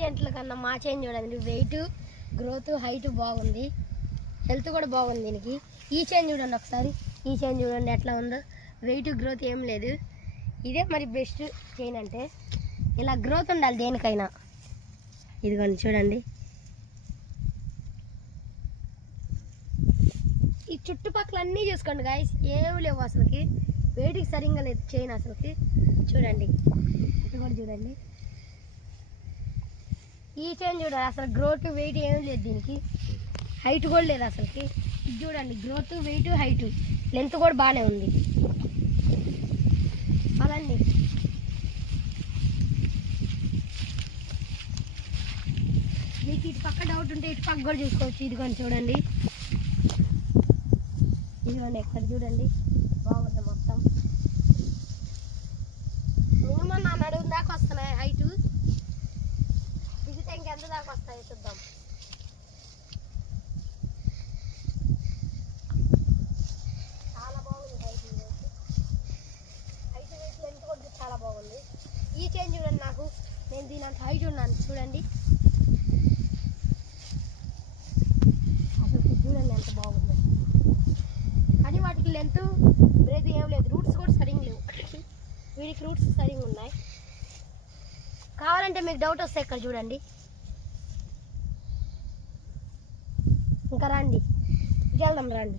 చెంట్ల కన్నా మా చేను చూడండి, వెయిట్, గ్రోత్, హైట్ బాగుంది, హెల్త్ కూడా బాగుంది దీనికి. ఈ చేను చూడండి ఒకసారి, ఈ చేను చూడండి ఎట్లా ఉందో, వెయిట్ గ్రోత్ ఏం లేదు. ఇదే మరి బెస్ట్ చైన్ అంటే, ఇలా గ్రోత్ ఉండాలి దేనికైనా. ఇదిగోండి చూడండి, ఈ చుట్టుపక్కల అన్నీ చూసుకోండి గాయస్, ఏమి లేవు అసలుకి, వెయిట్కి సరిగ్గా లేదు చైన్ అసలుకి. చూడండి ఇది కూడా చూడండి, ఈ చైన్ చూడండి అసలు గ్రోత్ వెయిట్ ఏమి లేదు దీనికి, హైట్ కూడా లేదు అసలుకి. ఇది చూడండి గ్రోత్, వెయిట్, హైట్, లెంత్ కూడా బాగానే ఉంది. అలాండి మీకు ఇటు పక్క డౌట్ ఉంటే ఇటు పక్క కూడా చూసుకోవచ్చు. ఇదిగోండి చూడండి, ఇదిగోండి ఎక్కడ చూడండి బాగుంది మొత్తం. మినిమం నా నడుము దాకా వస్తున్నాయి హైట్, దిగితే ఇంకెంత దాకా వస్తాయి చూద్దాం. చాలా బాగుంది హైట్, హైట్ వెయిట్ లెంత్ కూడా చాలా బాగుంది. ఈ చైన్ చూడండి, నాకు నేను దీని అంత హైట్ ఉన్నాను చూడండి, అసలు చూడండి ఎంత బాగుంది. కానీ వాటికి లెంత్ బ్రేత్ ఏం లేదు, రూట్స్ కూడా సరిగ్గా లేవు, వీడికి రూట్స్ సరిగ్గా ఉన్నాయి. కావాలంటే మీకు డౌట్ వస్తే ఇక్కడ చూడండి. ఇంకా రండి, వెళ్దాం రండి.